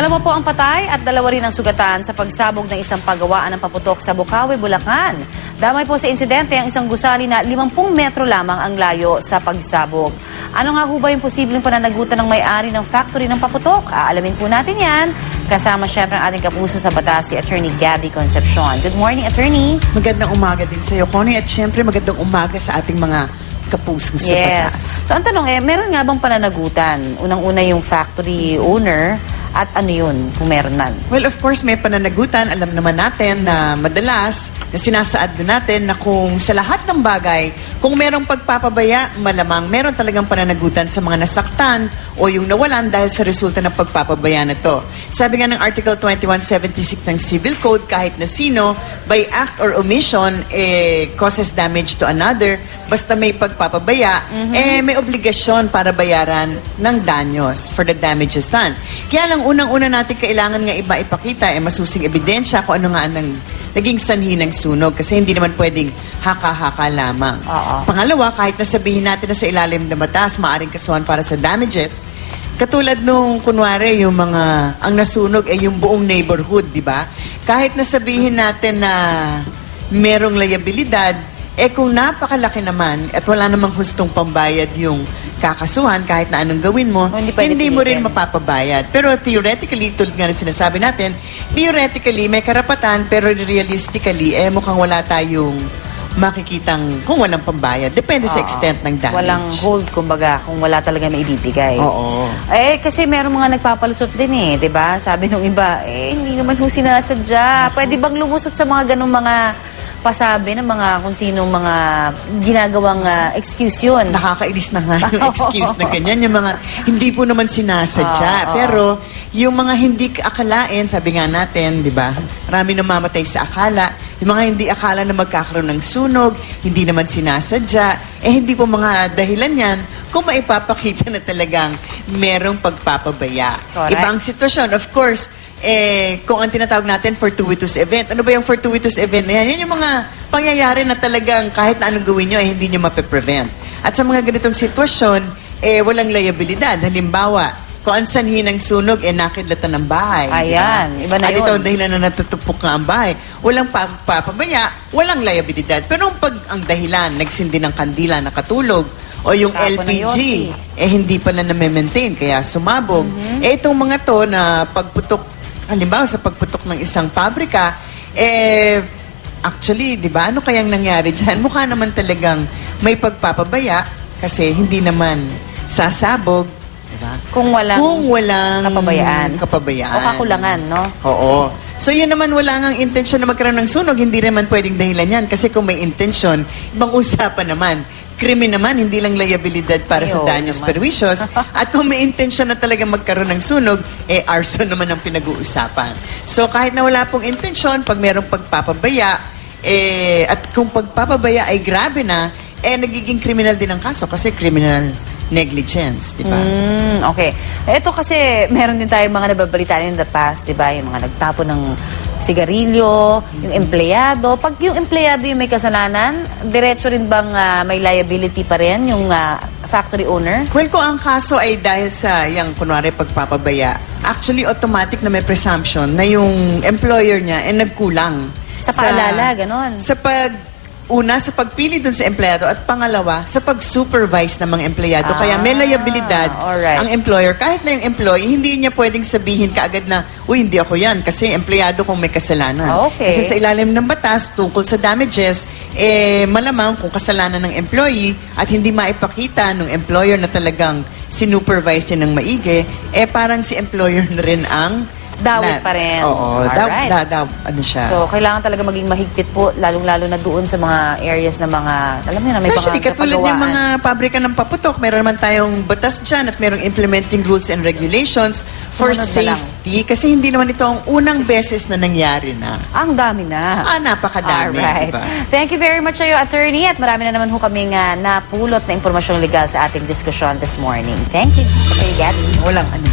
Dalawa po ang patay at dalawa rin ang sugatan sa pagsabog ng isang pagawaan ng paputok sa Bukawi, Bulacan. Damay po sa insidente ang isang gusali na 50 metro lamang ang layo sa pagsabog. Ano nga ho ba yung posibleng pananagutan ng may-ari ng factory ng paputok? Aalamin po natin yan. Kasama syempre ang ating kapuso sa batas, si Attorney Gabby Concepcion. Good morning, Attorney. Magandang umaga din sa iyo, Connie. At syempre magandang umaga sa ating mga kapuso sa batas. So ang tanong meron nga bang pananagutan? Unang-una yung factory owner. At ano yun, kung meron man? Well, of course, may pananagutan. Alam naman natin na madalas na sinasaad na natin na kung sa lahat ng bagay, kung merong pagpapabaya, malamang meron talagang pananagutan sa mga nasaktan o yung nawalan dahil sa resulta ng pagpapabaya na to. Sabi nga ng Article 2176 ng Civil Code, kahit na sino, by act or omission, causes damage to another, basta may pagpapabaya, may obligasyon para bayaran ng danyos for the damages done. Kaya lang, unang-una natin kailangan nga ipakita masusing ebidensya kung ano nga ang naging sanhi ng sunog kasi hindi naman pwedeng haka-haka lamang. Pangalawa, kahit nasabihin natin na sa ilalim ng batas, maaaring kasuhan para sa damages, katulad nung kunwari yung mga, ang nasunog yung buong neighborhood, di ba? Kahit nasabihin natin na merong liabilidad, kung napakalaki naman at wala namang hustong pambayad yung kakasuhan, kahit na anong gawin mo, hindi mo rin mapapabayad. Pero theoretically, tulad nga rin sinasabi natin, theoretically, may karapatan, pero realistically, mukhang wala tayong makikitang kung walang pambayad. Depende sa extent ng damage. Walang hold, kumbaga, kung wala talaga may ibibigay. Oo. Kasi meron mga nagpapalusot din di ba? Sabi nung iba, hindi naman ho sinasadya. Pwede bang lumusot sa mga ganung mga pasabi ng mga kung sinong mga ginagawang excuse yun. Nakakainis na nga yung excuse na ganyan. Yung mga hindi po naman sinasadya. Pero yung mga hindi akalain, sabi nga natin, di ba? Marami namamatay sa akala. Yung mga hindi akala na magkakaroon ng sunog, hindi naman sinasadya, hindi po mga dahilan yan kung maipapakita na talagang merong pagpapabaya. Correct. Ibang sitwasyon, of course, kung ang tinatawag natin fortuitous event. Ano ba yung fortuitous event na yan? Yan yung mga pangyayari na talagang kahit na anong gawin nyo, hindi nyo mape-prevent. At sa mga ganitong sitwasyon, walang liabilidad. Halimbawa, kung ang sanhi ng sunog, nakidlatan ng bahay. Ayan, diba? iba na At yun. ito ang dahilan na natutupok nga ang bahay. Walang papabaya, walang liabilidad. Pero pag ang dahilan, nagsindi ng kandila, nakatulog, o yung LPG, hindi pala na-maintain, kaya sumabog. Itong mga to na pagputok, halimbawa sa pagputok ng isang pabrika, actually, di ba, ano kayang nangyari dyan? Mukha naman talagang may pagpapabaya kasi hindi naman sasabog, di ba? Kung walang kapabayaan. O kakulangan, no? Oo. So yun naman, wala ngang intensyon na magkaroon ng sunog, hindi naman pwedeng dahilan yan. Kasi kung may intensyon, ibang usapan naman. Krimen naman, hindi lang liabilidad para sa danyos perwisyon. At kung may intensyon na talaga magkaroon ng sunog, arson naman ang pinag-uusapan. So kahit na wala pong intensyon, pag merong pagpapabaya, at kung pagpapabaya ay grabe na, nagiging kriminal din ang kaso kasi criminal negligence, di ba? Okay. Ito kasi, meron din tayong mga nababalitaan in the past, di ba? Yung mga nagtapo ng sigarilyo, yung empleyado. Pag yung empleyado yung may kasalanan, diretso rin bang may liability pa rin yung factory owner? Well, kung ang kaso ay dahil sa yung kunwari pagpapabaya, actually automatic na may presumption na yung employer niya nagkulang. Sa paalala, ganon. Sa pagpili dun sa empleyado at pangalawa, sa pag-supervise ng mga empleyado. Kaya may liabilidad ang employer. Kahit na yung employee, hindi niya pwedeng sabihin kaagad na, uy, hindi ako yan kasi empleyado kung may kasalanan. Kasi sa ilalim ng batas, tungkol sa damages, malamang kung kasalanan ng employee at hindi maipakita ng employer na talagang sinupervise niya ng maigi, parang si employer na rin ang dawit pa rin. Oo, ano siya. So, kailangan talaga maging mahigpit po, lalong-lalo na doon sa mga areas na mga, alam mo na, may especially, katulad pagawaan. ng mga pabrika ng paputok, meron naman tayong batas dyan at merong implementing rules and regulations for safety. Kasi hindi naman ito ang unang beses na nangyari na. Ang dami na. Napakadami. Diba? Thank you very much sa iyo, attorney. At marami na naman ho kaming napulot na impormasyong legal sa ating diskusyon this morning. Thank you, Attorney Gabby. Walang ano.